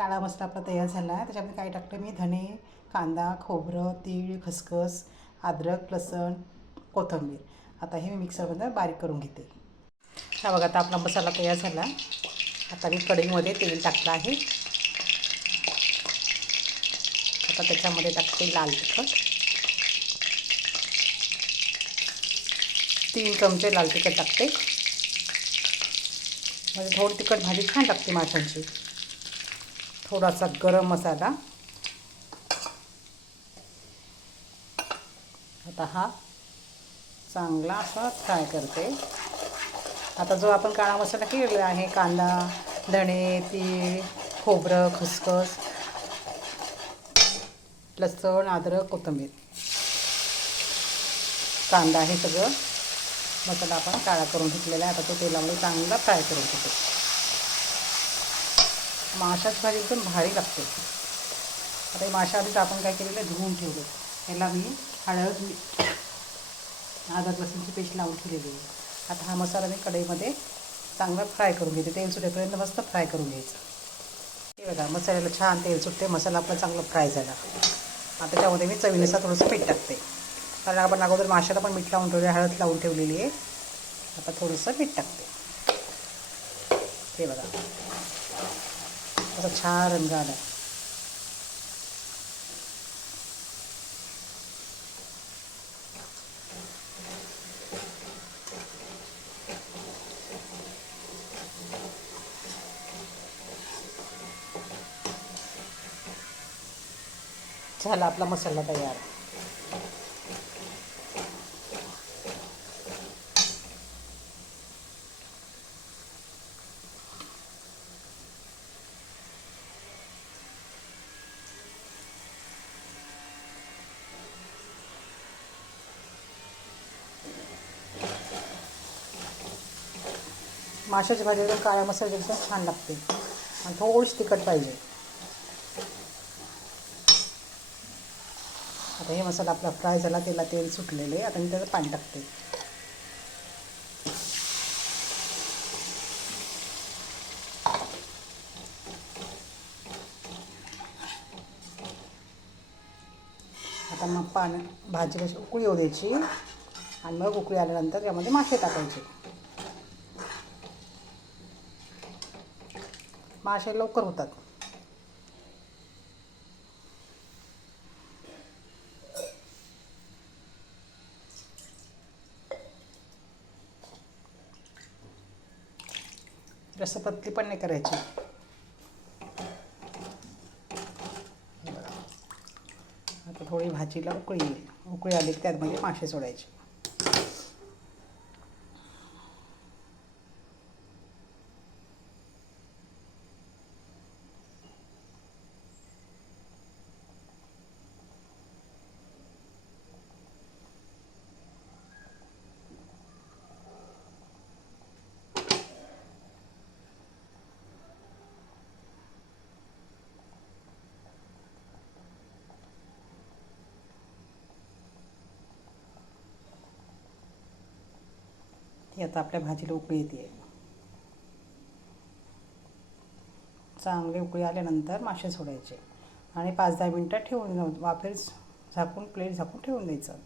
काळा मसाला आपला तयार झाला. आहे त्याच्यामध्ये काय टाकलं मी? धने कांदा खोबरं तीळ खसखस अद्रक लसण कोथिंबीर. आता हे मी मिक्सरमध्ये बारीक करून घेते. हा बघा आता आपला मसाला तयार झाला. आता मी कढईमध्ये तेल टाकलं आहे. आता त्याच्यामध्ये टाकते लाल तिखट. तीन चमचे लाल तिखट टाकते. म्हणजे थोडी तिखट भाजी छान लागते माशांची. थोडासा गरम मसाला. आता हा चांगला असा फ्राय करते. आता जो आपण काळा मसाला केलेला आहे कांदा धणे तीळ खोबरं खसखस लसण अद्रक कोथिंबीर. कांदा हे सगळं मसाला आपण काळा करून घेतलेला आहे. आता तो तेलामध्ये चांगला फ्राय करून घेतो. माशाची भाजी एकदम भारी लागते. आता हे माशा आधीच आपण काय केलेलं आहे? धुवून ठेवलं ह्याला मी हळद मीठ अद्रक लसूणची पेस्ट लावून ठेवलेली आहे. आता हा मसाला मी कढईमध्ये चांगला फ्राय करून घेते तेल सुटेपर्यंत मस्त फ्राय करून घ्यायचं. हे बघा मसाल्याला छान तेल सुटते मसाला आपला चांगला फ्राय झाला. आता त्यामध्ये मी चवीनुसार थोडंसं मीठ टाकते. कारण आपण अगोदर माशाला पण मीठ लावून ठेवले हळद लावून ठेवलेली आहे. आता थोडंसं मीठ टाकते. हे बघा. असा छान रंग आला झाला आपला मसाला तयार. माशाची भाजी एकदम काळ्या मसाल्याची एकदम छान लागते आणि थोडीशी तिखट पाहिजे. आता हे मसाला आपला फ्राय झाला त्याला तेल सुटलेले आता मी त्याचं पाणी टाकते. आता मग पाणी भाजी कशी उकळी येऊ द्यायची. आणि मग उकळी आल्यानंतर त्यामध्ये मासे टाकायचे. मासे लवकर होतात. जास्त पतली पण नाही करायची. आता थोडी भाजीला उकळी उकळी आली की त्यात म्हणजे मासे सोडायचे. की आता आपल्या भाजीला उकळी येते चांगली उकळी आल्यानंतर मासे सोडायचे. आणि पाच दहा मिनटं ठेवून वाफेर झाकून प्लेट झाकून ठेवून द्यायचं.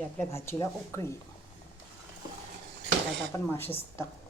आली आपल्या भाजीला उकळी. त्यात आपण मासे टाकू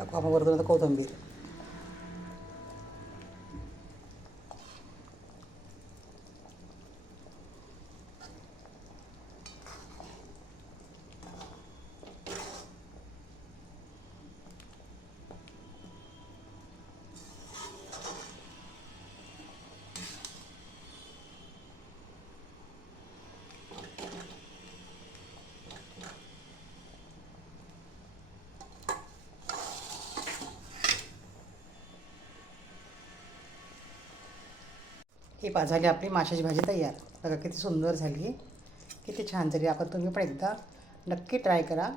टाकू आपण वरतून ही पा झाली आपली माशाची भाजी तयार. बघा किती सुंदर झाली किती छान झाली. आपण तुम्ही पण एकदा नक्की ट्राय करा.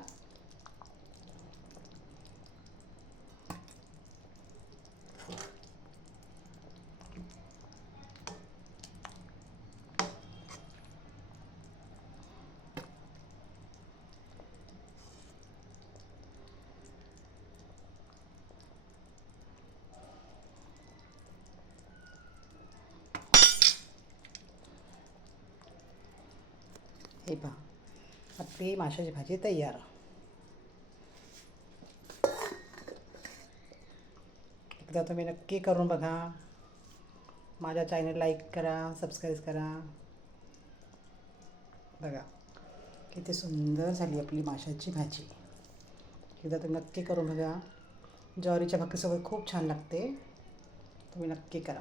हे पहा. आपली माशाची भाजी तयार. एकदा तुम्ही नक्की करून बघा. माझ्या चॅनल लाईक करा सबस्क्राईब करा. बघा किती सुंदर झाली आपली माशाची भाजी. एकदा तुम्ही नक्की करून बघा. ज्वारीच्या भाकरीसोबत खूप छान लागते. तुम्ही नक्की करा.